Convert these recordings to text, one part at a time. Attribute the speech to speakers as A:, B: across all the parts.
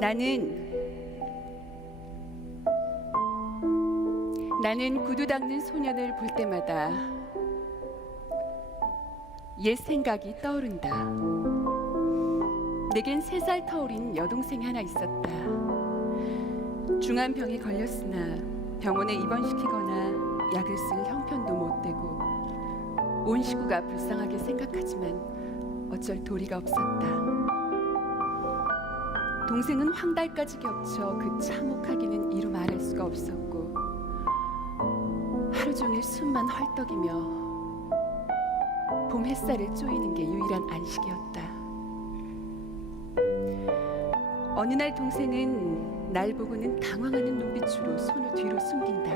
A: 나는 나는 구두 닦는 소년을 볼 때마다 옛 생각이 떠오른다. 내겐 세 살 터울인 여동생이 하나 있었다. 중한 병에 걸렸으나 병원에 입원시키거나 약을 쓸 형편도 못 되고 온 식구가 불쌍하게 생각하지만 어쩔 도리가 없었다. 동생은 황달까지 겹쳐 그 참혹하기는 이루 말할 수가 없었고 하루 종일 숨만 헐떡이며 봄 햇살을 쪼이는 게 유일한 안식이었다. 어느 날 동생은 날 보고는 당황하는 눈빛으로 손을 뒤로 숨긴다.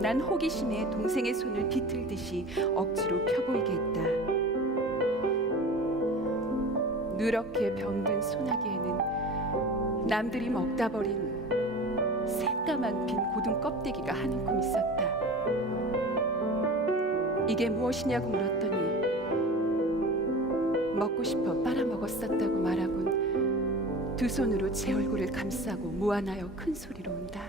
A: 난 호기심에 동생의 손을 비틀듯이 억지로 펴보이게 했다. 누렇게 병든 소나기에는 남들이 먹다 버린 새까만 빈 고등 껍데기가 한 움큼 있었다. 이게 무엇이냐고 물었더니 먹고 싶어 빨아먹었었다고 말하곤 두 손으로 제 얼굴을 감싸고 무안하여 큰 소리로 운다.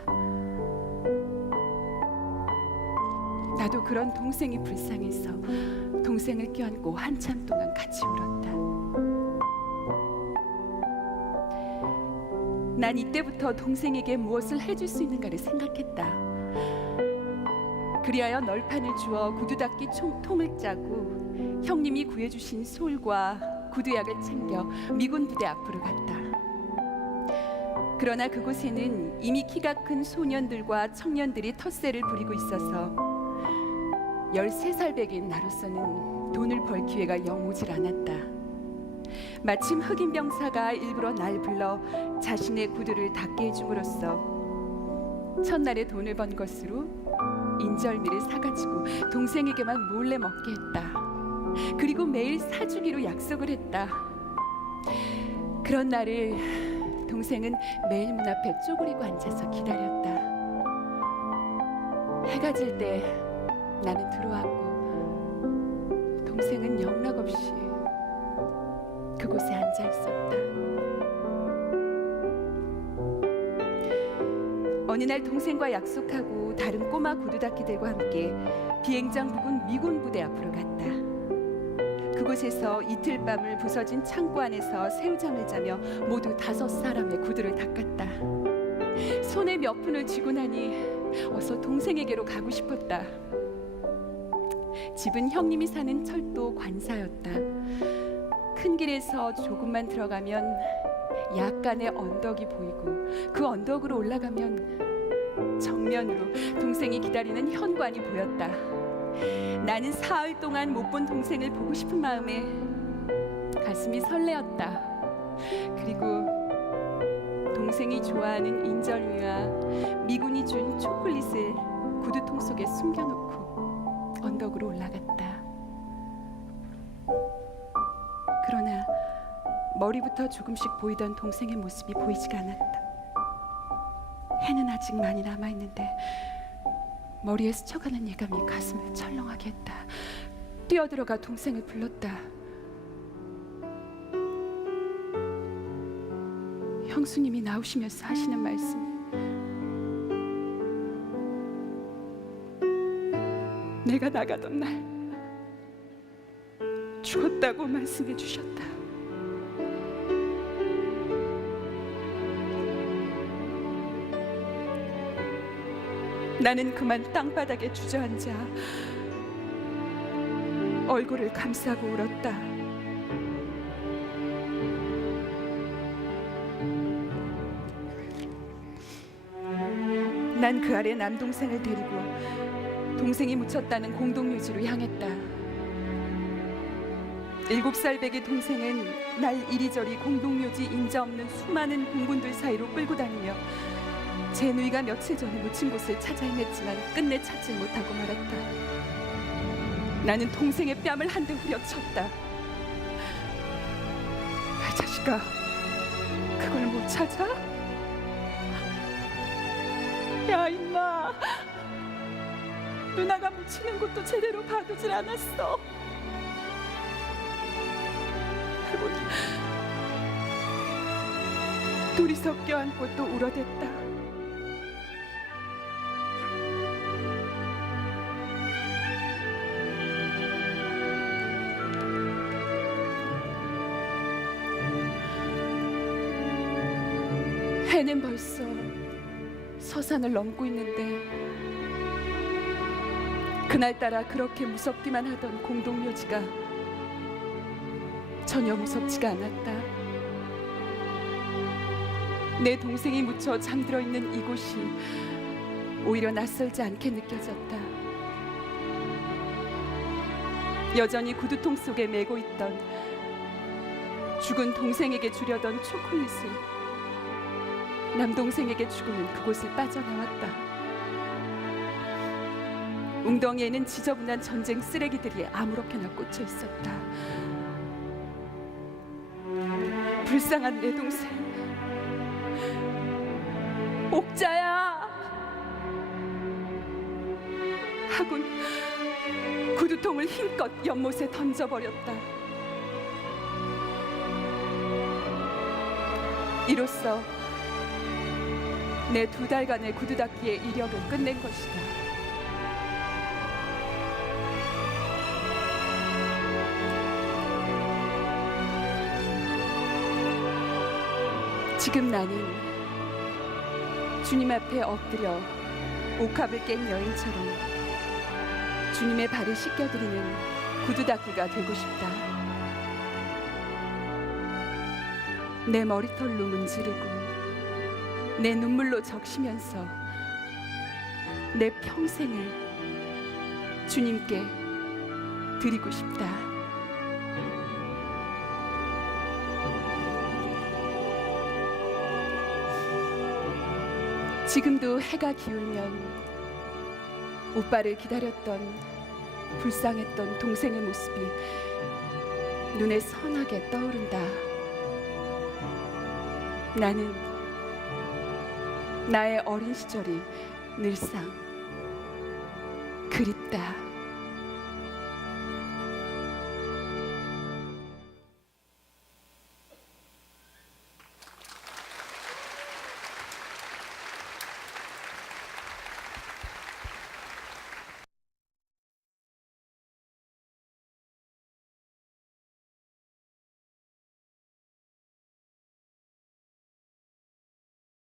A: 나도 그런 동생이 불쌍해서 동생을 껴안고 한참 동안 같이 울었다. 난 이때부터 동생에게 무엇을 해줄 수 있는가를 생각했다. 그리하여 널판을 주어 구두 닦기 총, 통을 짜고 형님이 구해주신 솔과 구두약을 챙겨 미군 부대 앞으로 갔다. 그러나 그곳에는 이미 키가 큰 소년들과 청년들이 텃세를 부리고 있어서 13살 백인 나로서는 돈을 벌 기회가 영 오질 않았다. 마침 흑인 병사가 일부러 날 불러 자신의 구두를 닦게 해줌으로써 첫날에 돈을 번 것으로 인절미를 사가지고 동생에게만 몰래 먹게 했다. 그리고 매일 사주기로 약속을 했다. 그런 날을 동생은 매일 문 앞에 쪼그리고 앉아서 기다렸다. 해가 질 때 나는 들어왔고 동생은 영락없이 그곳에 앉아 있었다. 어느 날 동생과 약속하고 다른 꼬마 구두닦이들과 함께 비행장 부근 미군 부대 앞으로 갔다. 그곳에서 이틀 밤을 부서진 창고 안에서 새우잠을 자며 모두 다섯 사람의 구두를 닦았다. 손에 몇 푼을 쥐고 나니 어서 동생에게로 가고 싶었다. 집은 형님이 사는 철도 관사였다. 큰 길에서 조금만 들어가면 약간의 언덕이 보이고 그 언덕으로 올라가면 정면으로 동생이 기다리는 현관이 보였다. 나는 사흘 동안 못 본 동생을 보고 싶은 마음에 가슴이 설레었다. 그리고 동생이 좋아하는 인절미와 미군이 준 초콜릿을 구두통 속에 숨겨놓고 언덕으로 올라갔다. 그러나 머리부터 조금씩 보이던 동생의 모습이 보이지가 않았다. 해는 아직 많이 남아 있는데 머리에 스쳐가는 예감이 가슴을 철렁하게 했다. 뛰어들어가 동생을 불렀다. 형수님이 나오시면서 하시는 말씀. 내가 나가던 날 죽었다고 말씀해 주셨다. 나는 그만 땅바닥에 주저앉아 얼굴을 감싸고 울었다. 난 그 아래 남동생을 데리고 동생이 묻혔다는 공동묘지로 향했다. 일곱 살 배기 동생은 날 이리저리 공동묘지 인자 없는 수많은 공군들 사이로 끌고 다니며 제 누이가 며칠 전에 묻힌 곳을 찾아 헤맸지만 끝내 찾지 못하고 말았다. 나는 동생의 뺨을 한 대 후려쳤다. 아, 자식아, 그걸 못 찾아? 야 임마, 누나가 묻히는 것도 제대로 봐두질 않았어. 할머니, 둘이서 껴안고 또 울어댔다. 해는 벌써 서산을 넘고 있는데 그날따라 그렇게 무섭기만 하던 공동묘지가 전혀 무섭지가 않았다. 내 동생이 묻혀 잠들어 있는 이곳이 오히려 낯설지 않게 느껴졌다. 여전히 구두통 속에 메고 있던 죽은 동생에게 주려던 초콜릿을 남동생에게 주고는 그곳을 빠져나왔다. 웅덩이에는 지저분한 전쟁 쓰레기들이 아무렇게나 꽂혀 있었다. 불쌍한 내 동생, 옥자야! 하군 구두통을 힘껏 연못에 던져버렸다. 이로써 내 두 달간의 구두 닦기의 이력을 끝낸 것이다. 지금 나는 주님 앞에 엎드려 옥합을 깬 여인처럼 주님의 발을 씻겨드리는 구두 닦기가 되고 싶다. 내 머리털로 문지르고 내 눈물로 적시면서 내 평생을 주님께 드리고 싶다. 지금도 해가 기울면 오빠를 기다렸던 불쌍했던 동생의 모습이 눈에 선하게 떠오른다. 나는 나의 어린 시절이 늘상 그립다.